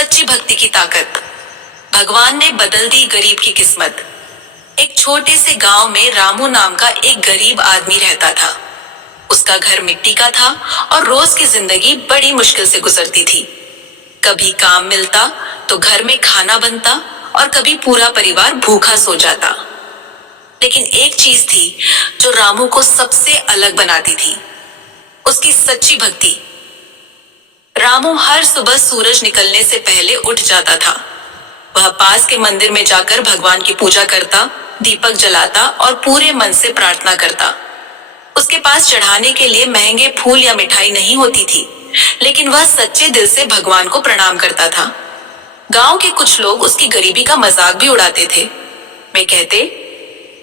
सच्ची भक्ति की ताकत। भगवान ने बदल दी गरीब की किस्मत। एक छोटे से गांव में रामू नाम का एक गरीब आदमी रहता था। उसका घर मिट्टी का था और रोज की जिंदगी बड़ी मुश्किल से गुजरती थी। कभी काम मिलता तो घर में खाना बनता और कभी पूरा परिवार भूखा सो जाता। लेकिन एक चीज थी जो रामू को सबसे अलग बनाती थी, उसकी सच्ची भक्ति। रामू हर सुबह सूरज निकलने से पहले उठ जाता था। वह पास के मंदिर में जाकर भगवान की पूजा करता, दीपक जलाता और पूरे मन से प्रार्थना करता। उसके पास चढ़ाने के लिए महंगे फूल या मिठाई नहीं होती थी, लेकिन वह सच्चे दिल से भगवान को प्रणाम करता था। गांव के कुछ लोग उसकी गरीबी का मजाक भी उड़ाते थे। वे कहते,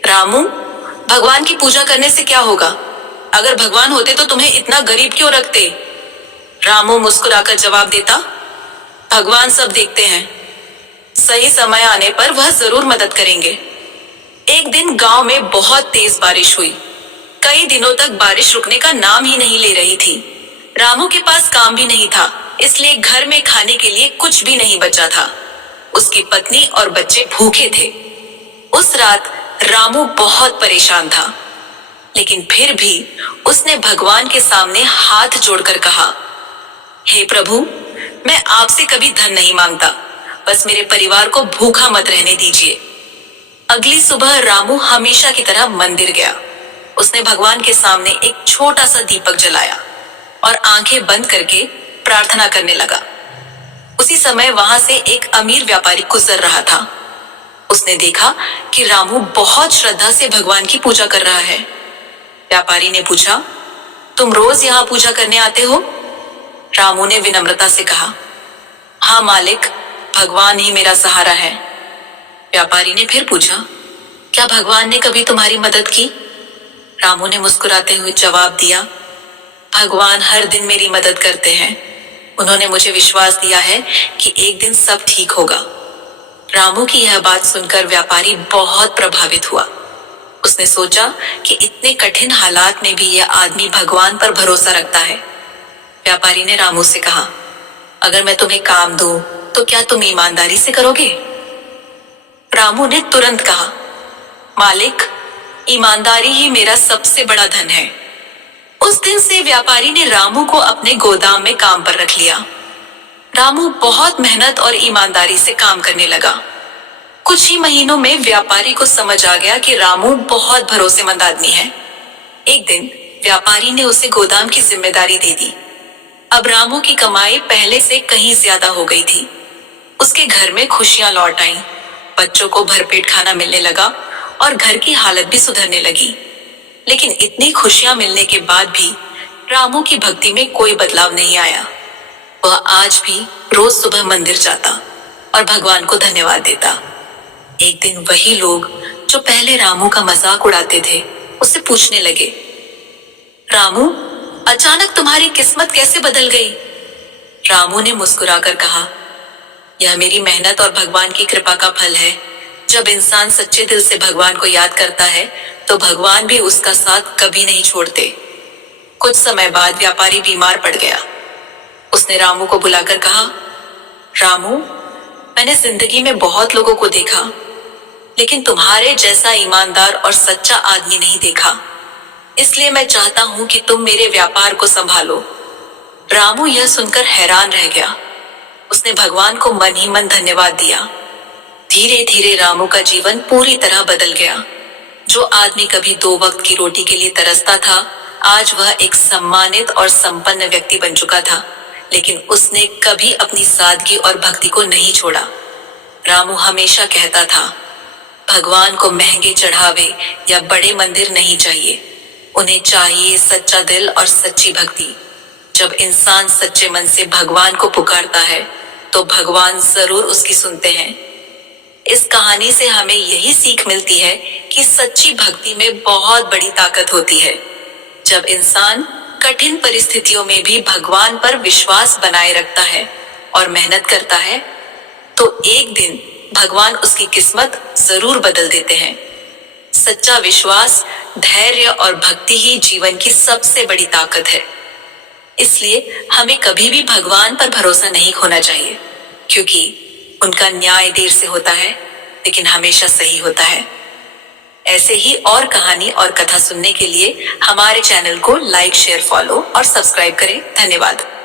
रामू, भगवान की पूजा करने से क्या होगा? अगर भगवान होते तो तुम्हें इतना गरीब क्यों रखते? रामू मुस्कुराकर जवाब देता, भगवान सब देखते हैं, सही समय आने पर वह जरूर मदद करेंगे। एक दिन गांव में बहुत तेज बारिश हुई। कई दिनों तक बारिश रुकने का नाम ही नहीं ले रही थी। रामू के पास काम भी नहीं था, इसलिए घर में खाने के लिए कुछ भी नहीं बचा था। उसकी पत्नी और बच्चे भूखे थे। उस रात रामू बहुत परेशान था, लेकिन फिर भी उसने भगवान के सामने हाथ जोड़कर कहा, हे प्रभु, मैं आपसे कभी धन नहीं मांगता, बस मेरे परिवार को भूखा मत रहने दीजिए। अगली सुबह रामू हमेशा की तरह मंदिर गया। उसने भगवान के सामने एक छोटा सा दीपक जलाया और आंखें बंद करके प्रार्थना करने लगा। उसी समय वहां से एक अमीर व्यापारी गुजर रहा था। उसने देखा कि रामू बहुत श्रद्धा से भगवान की पूजा कर रहा है। व्यापारी ने पूछा, तुम रोज यहाँ पूजा करने आते हो? रामू ने विनम्रता से कहा, हाँ मालिक, भगवान ही मेरा सहारा है। व्यापारी ने फिर पूछा, क्या भगवान ने कभी तुम्हारी मदद की? रामू ने मुस्कुराते हुए जवाब दिया, भगवान हर दिन मेरी मदद करते हैं। उन्होंने मुझे विश्वास दिया है कि एक दिन सब ठीक होगा। रामू की यह बात सुनकर व्यापारी बहुत प्रभावित हुआ। उसने सोचा कि इतने कठिन हालात में भी यह आदमी भगवान पर भरोसा रखता है। व्यापारी ने रामू से कहा, अगर मैं तुम्हें काम दूं तो क्या तुम ईमानदारी से करोगे? रामू ने तुरंत कहा, मालिक, ईमानदारी ही मेरा सबसे बड़ा धन है। उस दिन से व्यापारी ने रामू को अपने गोदाम में काम पर रख लिया। रामू बहुत मेहनत और ईमानदारी से काम करने लगा। कुछ ही महीनों में व्यापारी को समझ आ गया कि रामू बहुत भरोसेमंद आदमी है। एक दिन व्यापारी ने उसे गोदाम की जिम्मेदारी दे दी। अब रामू की कमाई पहले से कहीं ज्यादा हो गई थी। उसके घर में खुशियां लौट आईं, बच्चों को भरपेट खाना मिलने लगा और घर की हालत भी सुधरने लगी। लेकिन इतनी खुशियां मिलने के बाद भी रामू की भक्ति में कोई बदलाव नहीं आया। वह आज भी रोज सुबह मंदिर जाता और भगवान को धन्यवाद देता। एक दिन वही लोग जो पहले रामू का मजाक उड़ाते थे, उससे पूछने लगे, रामू, अचानक तुम्हारी किस्मत कैसे बदल गई? रामू ने मुस्कुराकर कहा, यह मेरी मेहनत और भगवान की कृपा का फल है। जब इंसान सच्चे दिल से भगवान को याद करता है तो भगवान भी उसका साथ कभी नहीं छोड़ते। कुछ समय बाद व्यापारी बीमार पड़ गया। उसने रामू को बुलाकर कहा, रामू, मैंने जिंदगी में बहुत लोगों को देखा, लेकिन तुम्हारे जैसा ईमानदार और सच्चा आदमी नहीं देखा। इसलिए मैं चाहता हूं कि तुम मेरे व्यापार को संभालो। रामू यह सुनकर हैरान रह गया। उसने भगवान को मन ही मन धन्यवाद दिया। धीरे धीरे रामू का जीवन पूरी तरह बदल गया। जो आदमी कभी 2 वक्त की रोटी के लिए तरसता था, आज वह एक सम्मानित और संपन्न व्यक्ति बन चुका था। लेकिन उसने कभी अपनी सादगी और भक्ति को नहीं छोड़ा। रामू हमेशा कहता था, भगवान को महंगे चढ़ावे या बड़े मंदिर नहीं चाहिए, उन्हें चाहिए सच्चा दिल और सच्ची भक्ति। जब इंसान सच्चे मन से भगवान को पुकारता है तो भगवान जरूर उसकी सुनते हैं। इस कहानी से हमें यही सीख मिलती है कि सच्ची भक्ति में बहुत बड़ी ताकत होती है। जब इंसान कठिन परिस्थितियों में भी भगवान पर विश्वास बनाए रखता है और मेहनत करता है, तो एक दिन भगवान उसकी किस्मत जरूर बदल देते हैं। सच्चा विश्वास, धैर्य और भक्ति ही जीवन की सबसे बड़ी ताकत है। इसलिए हमें कभी भी भगवान पर भरोसा नहीं खोना चाहिए। क्योंकि उनका न्याय देर से होता है लेकिन हमेशा सही होता है। ऐसे ही और कहानी और कथा सुनने के लिए हमारे चैनल को लाइक, शेयर, फॉलो और सब्सक्राइब करें। धन्यवाद।